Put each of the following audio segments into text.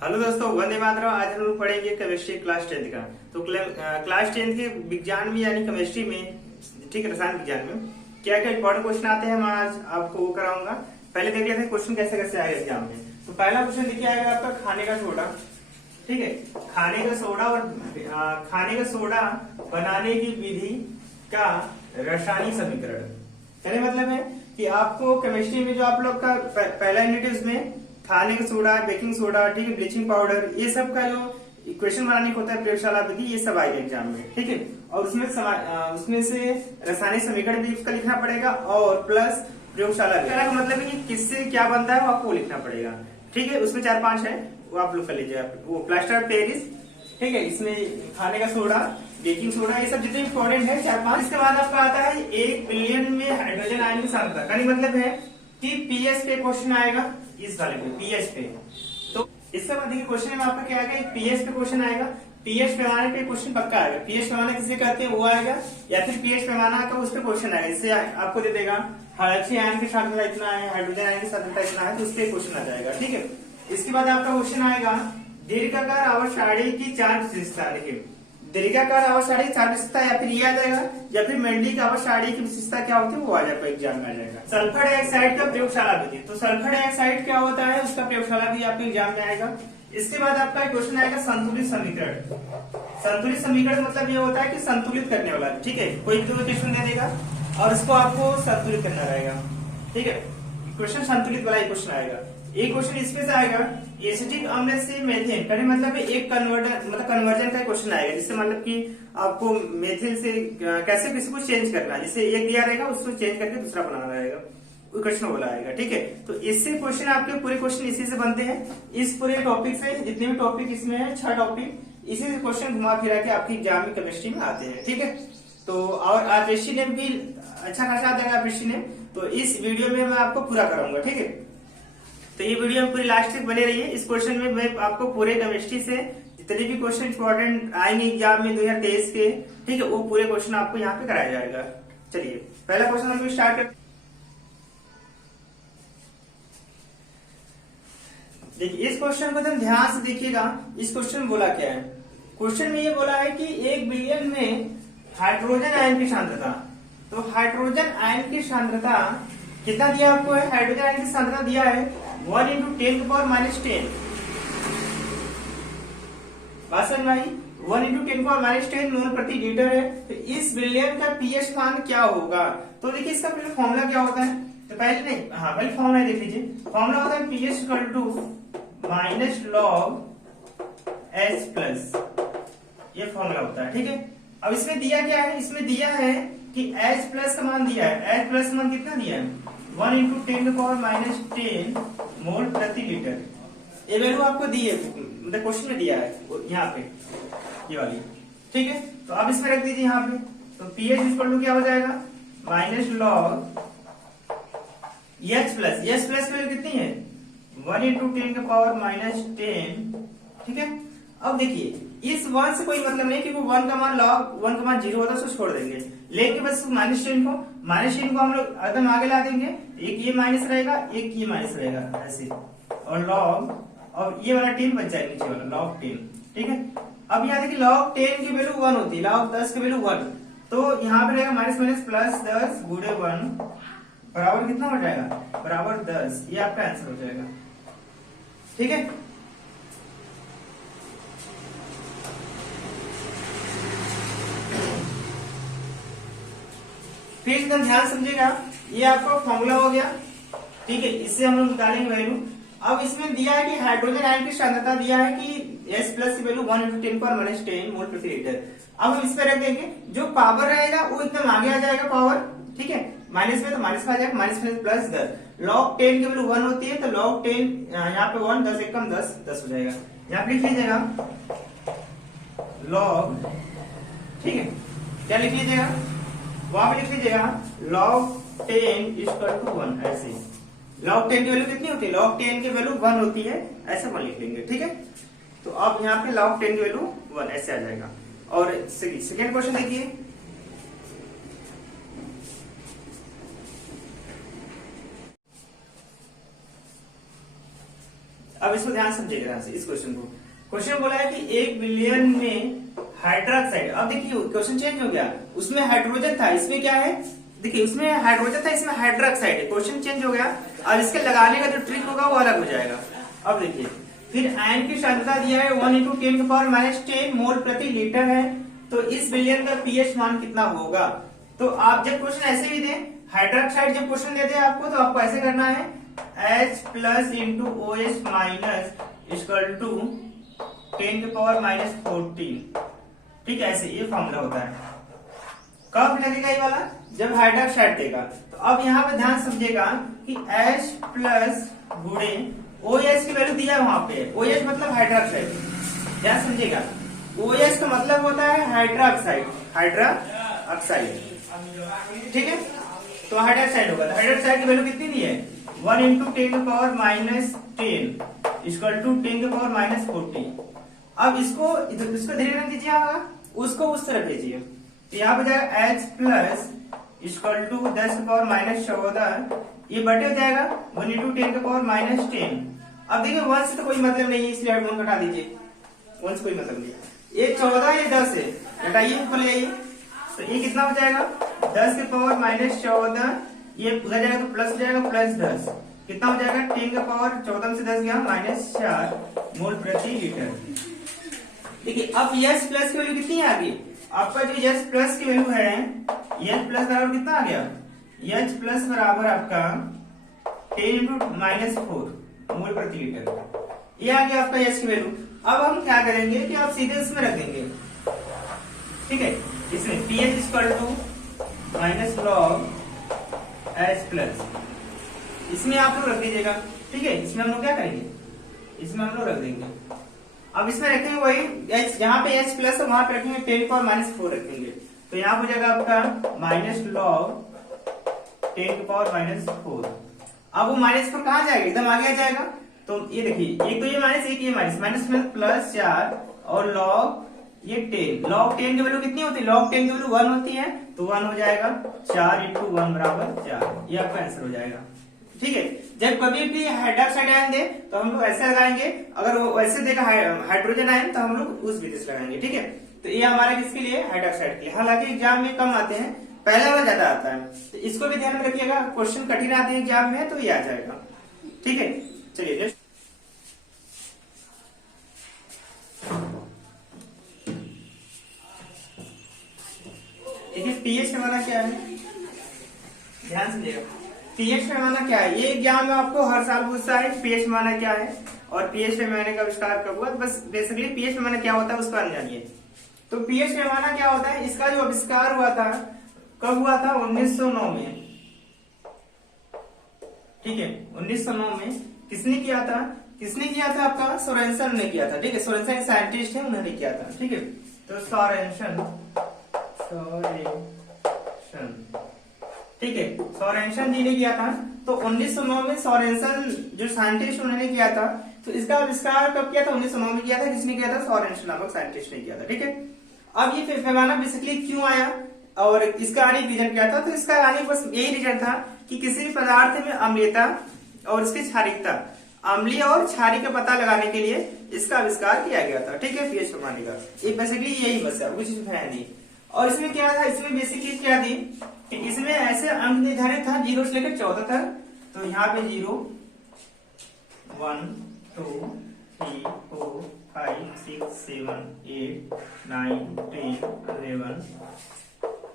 Hello दोस्तों, वंदे मातरम। आज हम लोग पढ़ेंगे केमिस्ट्री क्लास 10 का। तो क्लास 10 के विज्ञान में यानी केमिस्ट्री में, ठीक है, रसायन विज्ञान में क्या क्या इंपॉर्टेंट क्वेश्चन आते हैं, मैं आज आपको वो कराऊंगा। पहले देख लेते हैं क्वेश्चन कैसे कैसे आएगा एग्जाम में। तो पहला क्वेश्चन देखिए आएगा आपका खाने का सोडा। ठीक है, खाने का सोडा और खाने का सोडा बनाने की विधि का रासायनिक समीकरण। कहने मतलब है कि आपको केमिस्ट्री में जो आप लोग का पहला यूनिट में खाने का सोडा, बेकिंग सोडा, ठीक है, ब्लीचिंग पाउडर, ये सब का जो इक्वेशन बनाने को होता है प्रयोगशाला विधि, ये सब आएगा एग्जाम में। ठीक है, और उसमें से रासायनिक समीकरण भी उसका लिखना पड़ेगा और प्लस प्रयोगशाला विधि का मतलब है कि किससे क्या बनता है वो आपको लिखना पड़ेगा। ठीक है, उसमें 4-5 है, वो आप लोग कर लीजिए। वो प्लास्टर ऑफ पेरिस, ठीक है, इसमें खाने का सोडा, बेकिंग सोडा, ये सब जितने इंपॉर्टेंट है 4-5। इसके बाद आपका आता है 1 बिलियन में हाइड्रोजन आयन की सांद्रता। का मतलब है कि पीएच पे क्वेश्चन आएगा, इस वाले पे पीएच पे। तो इसके बाद देखिए क्वेश्चन में आपका क्या आएगा, पीएच पे क्वेश्चन आएगा। पीएच पैमाने पे क्वेश्चन पक्का आएगा। पीएच पैमाना किसे कहते हैं वो आएगा, या फिर पीएच पैमाना का उस पर क्वेश्चन आएगा। इससे आपको दे देगा हाइड्रोजन आयन की सांद्रता इतना है, हाइड्रोजन आयन की सांद्रता इतना है, तो उस पर क्वेश्चन आ जाएगा। ठीक है, इसके बाद आपका क्वेश्चन आएगा दीर्घाकार आवर्त सारणी की 4 विशेषता। देखिए दीर्घाकार आवर्त सारणी की 4 विशेषता, या फिर ये आ जाएगा, या फिर मेंडली की आवर्त सारणी की विशेषता क्या होती है वो आ जाएगा, एग्जाम में आ जाएगा। सल्फर डाइऑक्साइड का प्रयोगशाला विधि। तो सल्फर डाइऑक्साइड क्या होता है, उसका प्रयोगशाला भी आपके एग्जाम में आएगा। इसके बाद आपका क्वेश्चन आएगा संतुलित समीकरण। संतुलित समीकरण मतलब ये होता है कि संतुलित करने वाला। ठीक है, कोई भी क्वेश्चन दे देगा और उसको आपको संतुलित करना रहेगा। ठीक है, क्वेश्चन संतुलित वाला क्वेश्चन आएगा। एक क्वेश्चन इसमें से आएगा एसिटिक अम्ल से मेथेन, कहने मतलब एक कन्वर्जन का क्वेश्चन आएगा, जिससे मतलब कि आपको मेथिल से कैसे किसी को चेंज करना है। जैसे एक दिया रहेगा उसको चेंज करके दूसरा बनाना रहेगा, क्वेश्चन बोला आएगा। ठीक है, तो इससे क्वेश्चन आपके पूरे क्वेश्चन इसी से बनते हैं। इस पूरे टॉपिक से जितने भी टॉपिक इसमें है 6 टॉपिक, इसी से क्वेश्चन घुमा फिरा के आपकी एग्जाम में केमिस्ट्री में आते हैं। ठीक है, तो और आरपीसी ने भी अच्छा खासा आ जाएगा आरपीसी ने, तो इस वीडियो में मैं आपको पूरा कराऊंगा। ठीक है, तो ये वीडियो पूरी लास्ट तक बने रहिए। इस क्वेश्चन में मैं आपको पूरे केमिस्ट्री से जितने भी क्वेश्चन इंपॉर्टेंट आएंगे एग्जाम में 2023 के, ठीक है, वो पूरे क्वेश्चन आपको यहाँ पे कराया जाएगा। चलिए पहला क्वेश्चन हम स्टार्ट करते। देखिए इस क्वेश्चन को ध्यान से देखिएगा। इस क्वेश्चन में बोला क्या है, क्वेश्चन में ये बोला है कि 1 बिलियन में हाइड्रोजन आयन की सांद्रता। तो हाइड्रोजन आयन की सांद्रता कितना दिया आपको है, हाइड्रोजन आयन की सांद्रता दिया है 1 × 10⁻⁻10। बात समझ में आई, 1 × 10⁻10 मोल प्रति लीटर है। तो इस बिलियन का पीएच मान क्या होगा। तो देखिए इसका पहले फॉर्मूला क्या होता है, तो पहले नहीं, हाँ पहले फॉर्मूला देख लीजिए। फॉर्मूला होता है पीएच -log H+, ये फॉर्मूला होता है। ठीक है, अब इसमें दिया क्या है, इसमें दिया है कि H+ का मान दिया है। H+ मान कितना दिया है, 1 × 10⁻10 मोल प्रति लीटर। ये वैल्यू आपको दी है, मतलब क्वेश्चन में दिया है यहाँ पे, ये वाली। ठीक है, तो अब इसमें रख दीजिए यहाँ पे। तो पीएच इक्वल क्या हो जाएगा, -log H+। H+ की वैल्यू कितनी है, 1 × 10⁻10। ठीक है, अब देखिए इस 1 से कोई मतलब नहीं, क्योंकि 1 का मान log 1 का मान 0 होता है, उसको छोड़ देंगे। लेकिन बस -10 को हम लोग एकदम आगे ला देंगे। एक ये माइनस रहेगा, एक ये माइनस रहेगा, ऐसे, और log, और ये वाला 10 बच जाएगा नीचे वाला log 10। ठीक है, अब यहाँ देखिए log 10 की वैल्यू 1 होती है, log 10 की वैल्यू 1। तो यहाँ पे रहेगा -10 × 1 बराबर कितना हो जाएगा, बराबर 10। ये आपका आंसर हो जाएगा। ठीक है, फिर एकदम ध्यान समझिएगा, ये आपका फॉर्मूला हो गया। ठीक है, इससे हम लोग निकालेंगे वैल्यू। अब इसमें दिया है कि हाइड्रोजन आयन की सांद्रता दिया है कि H+ की वैल्यू 1 × 10⁻10 मोल प्रति लीटर। अब हम इस पे रख देंगे, जो पावर रहेगा वो एकदम आगे आ जाएगा पावर। ठीक है, माइनस में तो माइनस आ जाएगा, -10 log 10 की वैल्यू 1 होती है, तो log 10 यहाँ पे 1, 10 एकम 10 हो जाएगा। यहाँ पे लिख लीजिएगा log, ठीक है, क्या लिख लीजिएगा, वहां पे लिख लीजिएगा log 10 = 1। ऐसे log 10 की वैल्यू कितनी होती है, log 10 की वैल्यू 1 होती है, ऐसे 1 लिख लेंगे। ठीक है, तो अब यहाँ पे log 10 की वैल्यू 1 ऐसे आ जाएगा। और सेकेंड क्वेश्चन देखिए, अब इसको ध्यान समझिएगा ध्यान से इस क्वेश्चन को। क्वेश्चन बोला है कि 1 बिलियन में हाइड्रोक्साइड, अब देखिए क्वेश्चन चेंज हो गया, उसमें हाइड्रोजन था, इसमें क्या है, देखिए उसमें हाइड्रोजन था, इसमें हाइड्रोक्साइड है, क्वेश्चन चेंज हो गया। अब इसके लगाने का जो ट्रिक होगा वो अलग हो जाएगा। अब देखिए फिर आयन की सांद्रता दिया है 1 × 10⁻10 मोल प्रति लीटर है, तो इस बिलियन का पीएच मान कितना होगा। तो आप जब क्वेश्चन ऐसे भी दें, हाइड्रोक्साइड जब क्वेश्चन दे दे आपको, तो आपको ऐसे करना है H plus into OH minus equal to 10⁻14, ठीक है, ऐसे ये फॉर्मूला होता है। कब लगेगा ये वाला, जब हाइड्रोक्साइड देगा। तो अब यहाँ पे ध्यान समझिएगा कि H प्लस गुणे OH की वैल्यू दिया है वहां पे, OH मतलब हाइड्रोक्साइड, ध्यान समझिएगा, OH का मतलब होता है हाइड्रोक्साइड, हाइड्रोक्साइड, ठीक है। तो हाइड्रोक्साइड होगा, हाइड्रोक्साइड की वैल्यू कितनी दी है 1 × 10⁻10 इक्वल टू 10⁻14। अब इसको धीरे रख दीजिए, उसको उस तरफ भेजिए, तो यहाँ पे जाएगा H प्लस इक्वल टू 10⁻14, ये बटे हो जाएगा 1 × 10⁻10। अब देखिए 1 से तो कोई मतलब नहीं है, इसलिए 1 घटा दीजिए, 1 से कोई मतलब नहीं, ये 14 ये 10 है, घटाइए ऊपर ले आइए, तो ये कितना हो जाएगा 10⁻14, ये उधर जाएगा तो प्लस हो जाएगा, प्लस 10 कितना हो जाएगा 10⁻14 से 10 गया -4 मोल प्रति लीटर। देखिए अब H प्लस की वैल्यू कितनी आ गई, आपका जो H प्लस की वैल्यू है, H प्लस बराबर कितना आ गया, H प्लस बराबर आपका 10 × -4 मोल प्रति लीटर, ये आ गया आपका H की वैल्यू। अब हम क्या करेंगे कि आप सीधे इसमें रख देंगे, ठीक है, इसमें pH equal to minus log H plus, इसमें आप लोग रख दीजिएगा, ठीक है, इसमें हम लोग क्या करेंगे, इसमें हम लोग रख देंगे। अब इसमें रखेंगे वही H, जहां पे H प्लस है वहां पे रखेंगे 10⁻4 रखेंगे, तो यहाँ हो जाएगा आपका माइनस लॉग 10⁻4। अब वो -4 कहाँ जाएगा, एकदम आगे आ जाएगा, तो ये देखिए एक तो ये माइनस, एक ये माइनस, माइनस में प्लस 4 और लॉग ये 10, लॉग 10 की वैल्यू कितनी होती है, लॉग 10 की वैल्यू 1 होती है, तो 1 हो जाएगा 4 × 1 बराबर 4, ये आपका आंसर हो जाएगा, ठीक है। जब कभी भी हाइड्रोक्साइड आयन दे तो हम लोग ऐसे लगाएंगे, अगर वो वैसे देगा हाइड्रोजन आयन तो हम लोग उस विधि से लगाएंगे, ठीक है। तो ये हमारे किसके लिए, हाइड्रोक्साइड के लिए। हालांकि एग्जाम में कम आते हैं, पहला वाला ज्यादा आता है, तो इसको भी ध्यान में रखिएगा, क्वेश्चन कठिन आते हैं एग्जाम में तो ये आ जाएगा, ठीक है। चलिए नेक्स्ट, ठीक है, पीएच पैमाना क्या है, ध्यान से देखिएगा, पीएच पैमाना क्या है, ये एग्जाम में आपको हर साल पूछता है पीएच पैमाना क्या है और पीएच पैमाने का आविष्कार कब हुआ। बस बेसिकली पीएच पैमाना क्या होता है उसका जानिए। तो पीएच पैमाना क्या होता है, इसका जो आविष्कार हुआ था कब हुआ था, 1909 में, ठीक है, 1909 में। किसने किया था, किसने किया था, आपका सोरेनसन ने किया था, ठीक है, सोरेनसन एक साइंटिस्ट है, उन्होंने किया था, ठीक है। तो सोरेनसन, ठीक है, सोरेनसन जी ने किया था। तो 1909 में सोरेनसन जो साइंटिस्ट उन्होंने किया था, तो इसका आविष्कार कब किया था, 1909 में किया था। किसने किया था, सोरेनसन नामक साइंटिस्ट ने किया था, ठीक है। अब ये पैमाना बेसिकली क्यों आया और इसका आने रीजन क्या था, तो इसका आने बस यही रीजन था कि किसी भी पदार्थ में अम्लीयता और इसकी क्षारिकता, अम्लीय और क्षारी का पता लगाने के लिए इसका आविष्कार किया गया था, ठीक है, पीएच पैमाने का। ये बेसिकली यही बस है, कुछ है नहीं। और इसमें क्या था, इसमें बेसिकली क्या थी कि इसमें ऐसे अंक निर्धारित था 0 से लेकर 14 तक। तो यहाँ पे 0, 1, 2, 3, 4, 5, 6, 7, 8, 9, 10, 11,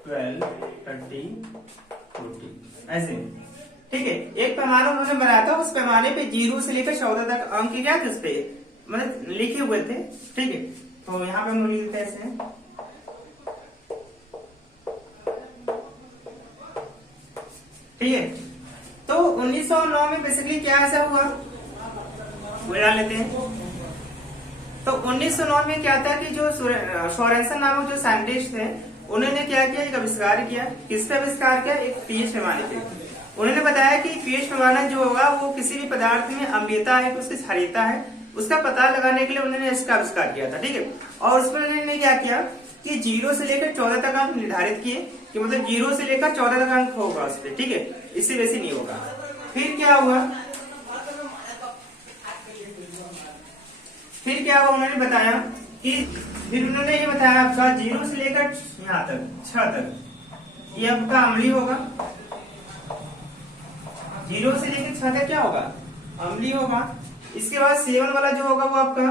12, 13, 14 ऐसे, ठीक है। एक पैमाना उन्होंने बनाया था, उस पैमाने पे 0 से लेकर 14 तक अंक क्या थे उस पे मतलब लिखे हुए थे, ठीक है। तो यहाँ पे हम लिखते हैं ऐसे, ठीक है। तो 1909 में बेसिकली क्या ऐसा हुआ वो जान लेते हैं। तो 1909 में क्या था कि जो सोरेनसन नामक जो साइंटिस्ट थे उन्होंने क्या किया, एक आविष्कार किया। किसका आविष्कार किया, एक पीएच पैमाने पे। उन्होंने बताया कि पीएच पैमाना जो होगा वो किसी भी पदार्थ में अम्लीयता है, उसकी क्षारीयता है, उसका पता लगाने के लिए उन्होंने इसका आविष्कार किया था, ठीक है। और उसमें उन्होंने क्या किया कि 0 से लेकर 14 तक अंक निर्धारित किए कि मतलब 0 से लेकर 14 तक अंक होगा उस पर, ठीक है, इससे वैसे नहीं होगा। फिर क्या हुआ, फिर क्या हुआ, उन्होंने बताया कि फिर उन्होंने ये बताया आपका 0 से लेकर यहाँ तक 6 तक ये आपका अम्लीय होगा। 0 से लेकर 6 तक क्या होगा, अम्लीय होगा। इसके बाद 7 वाला जो होगा वो आपका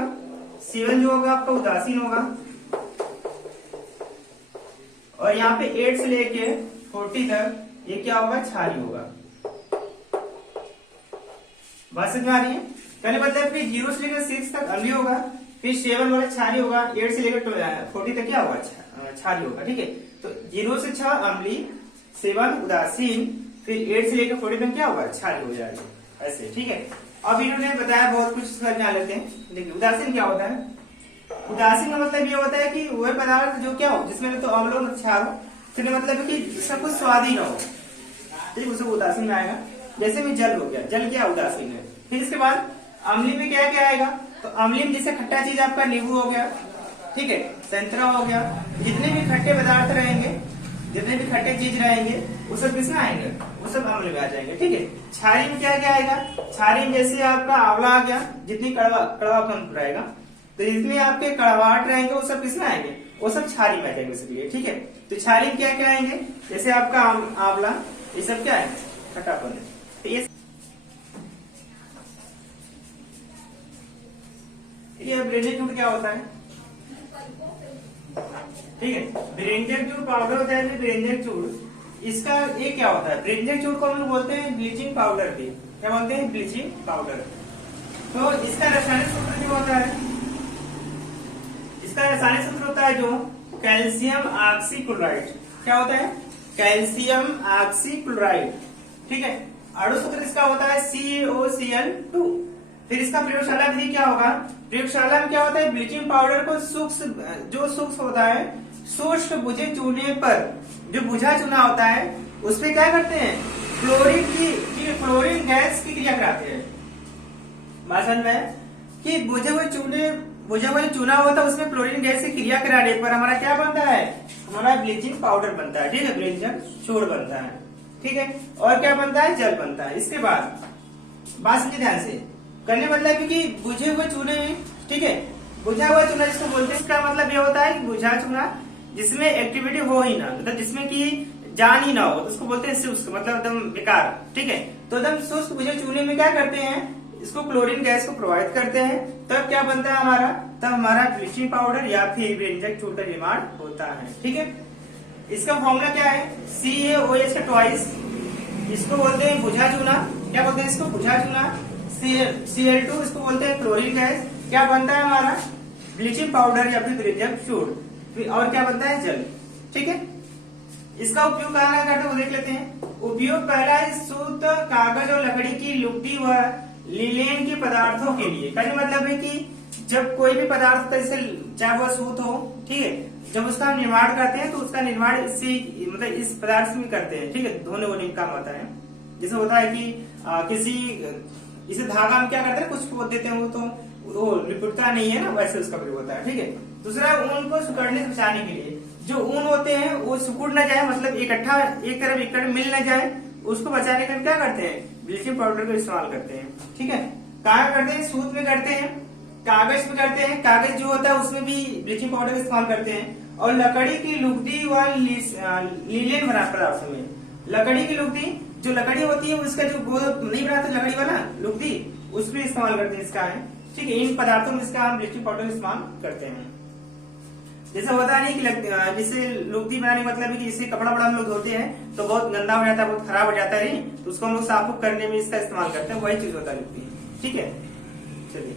7 जो होगा आपका उदासीन होगा। और यहाँ पे 8 से लेके 40 तक ये क्या होगा, क्षारीय होगा। बात समझ में आ रही है? पहले मतलब कि 0 से लेकर 6 तक अम्लीय होगा, फिर 7 वाला क्षारीय होगा, 8 से लेकर 40 तक क्या होगा, क्षारीय होगा। ठीक है, तो 0 से 6 अम्लीय, 7 उदासीन, फिर 8 से लेकर 40 तक क्या होगा, क्षारीय हो जाएगा। ऐसे ठीक है। अब इन्होंने बताया बहुत कुछ, समझ लेते हैं। देखिए उदासीन क्या होता है। उदासीन का मतलब ये होता है कि वह पदार्थ जो क्या हो, जिसमें तो अम्ल हो क्षार हो, फिर मतलब है कि इसका कुछ स्वाद ही ना हो, ठीक, उसको उदासीन में आएगा। जैसे में जल हो गया, जल क्या उदासीन है। फिर इसके बाद अम्लीय में क्या क्या आएगा, तो अम्लीय में जैसे खट्टा चीज आपका नींबू हो गया, ठीक है, संतरा हो गया, जितने भी खट्टे पदार्थ रहेंगे, जितने भी खट्टे चीज रहेंगे वो सब किसमें आएंगे, वो सब अम्ल में आ जाएंगे। ठीक है। क्षारीय में क्या क्या आएगा, क्षारीय में जैसे आपका आंवला आ गया, जितनी कड़वापन रहेगा, तो जितने आपके कड़वाहट रहेंगे वो सब किसमें आएंगे, वो सब क्षारीय में आ जाएंगे इसलिए। ठीक है, तो क्षारीय में क्या क्या आएंगे, जैसे आपका आंवला, ये सब क्या है, खट्टापन है। तो ये ब्रेंजेक जूट क्या होता है, ठीक है, ब्रेंजेक जूट पाउडर होता है। ब्रेंजेक जूट, इसका ये क्या होता है, ब्रेंजेक जूट को हम लोग बोलते हैं ब्लीचिंग पाउडर भी, क्या बोलते हैं, ब्लीचिंग पाउडर। तो इसका रासायनिक सूत्र जो होता है, इसका रासायनिक सूत्र होता है जो कैल्शियम ऑक्सीक्लोराइड। क्या होता है, कैल्शियम ऑक्सीक्लोराइड। ठीक है, अणु सूत्र इसका होता है CaOCl2। फिर इसका प्रयोगशाला विधि क्या होगा, प्रयोगशाला में क्या होता है, ब्लीचिंग पाउडर को सूक्ष्म होता है, शुष्क बुझे चूने पर, जो बुझा चूना होता है उस पे क्या करते हैं, क्लोरीन गैस की क्रिया कराते हैं। भाषण में कि बुझे हुए चूना होता है, उसमें क्लोरीन गैस की क्रिया कराने पर हमारा क्या बनता है, हमारा ब्लीचिंग पाउडर बनता है। ठीक है, ब्लीचिंग चूर्ण बनता है। ठीक है, और क्या बनता है, जल बनता है। इसके बाद बात समझिए ध्यान से, करने मतलब कि बुझे हुए चूने में, ठीक है, बुझा हुआ चूना जिसको बोलते हैं, इसका मतलब ये होता है कि बुझा चूना जिसमें एक्टिविटी हो ही ना, मतलब जिसमें कि जान ही ना हो, उसको बोलते हैं शुष्क, मतलब एकदम बेकार। ठीक है, तो एकदम शुष्क बुझे चूने में क्या करते हैं, इसको क्लोरीन गैस को प्रोवाइड करते हैं, तब क्या बनता है हमारा, तब हमारा ब्लीचिंग पाउडर या फिर ब्रेंजेक जूट का निर्माण होता है। ठीक है, इसका फॉर्मूला क्या है, CaOH, इसको बोलते हैं बुझा चूना। क्या बोलते हैं इसको, बुझा चूना। Cl2 इसको बोलते हैं क्लोरीन गैस। क्या बनता है हमारा, ब्लीचिंग पाउडर या फिर ब्रेंजेक जूट। और क्या बनता है, जल। ठीक है, इसका उपयोग कहाँ करते हैं वो देख लेते हैं। उपयोग पहला है सूत, कागज और लकड़ी की लुगदी व लिनेन के पदार्थों के लिए। कहने मतलब है कि जब कोई भी पदार्थ जैसे चाहे वह सूत हो, ठीक है, जब उसका हम निर्माण करते हैं तो उसका निर्माण इससे, मतलब इस पदार्थ से करते हैं। ठीक है, धोने वोने का काम आता है। जैसे होता है कि किसी इसे धागा में क्या करते हैं, कुछ पोत देते हैं, वो लिपटता नहीं है ना, वैसे उसका प्रयोग होता है। ठीक है, दूसरा ऊन को सुकड़ने से बचाने के लिए, जो ऊन होते हैं वो सुकुड़ न जाए, मतलब इकट्ठा एक तरफ इकट्ठा मिल न जाए, उसको बचाने के लिए क्या करते हैं, ब्लीचिंग पाउडर का इस्तेमाल करते हैं। ठीक है, कहाँ करते हैं, सूत में करते हैं, कागज में करते हैं, कागज जो होता है उसमें भी ब्लीचिंग पाउडर का इस्तेमाल करते हैं, और लकड़ी की लुगदी व लीलेन बना पदार्थों में। लकड़ी की लुगदी, जो लकड़ी होती है उसका जो गोद नहीं बनाते लकड़ी वाला लुगदी, उसमें इस्तेमाल करते हैं इसका है। ठीक है, इन पदार्थों में इसका हम ब्लीचिंग पाउडर इस्तेमाल करते हैं। जैसे होता नहीं कि जिससे लुगदी बनाने मतलब है कि इससे कपड़ा बड़ा हम लोग धोते हैं तो बहुत गंदा हो जाता है, बहुत खराब हो जाता है, तो उसको हम लोग साफ करने में इसका इस्तेमाल करते हैं, वही चीज होता है लुगदी। ठीक है, चलिए।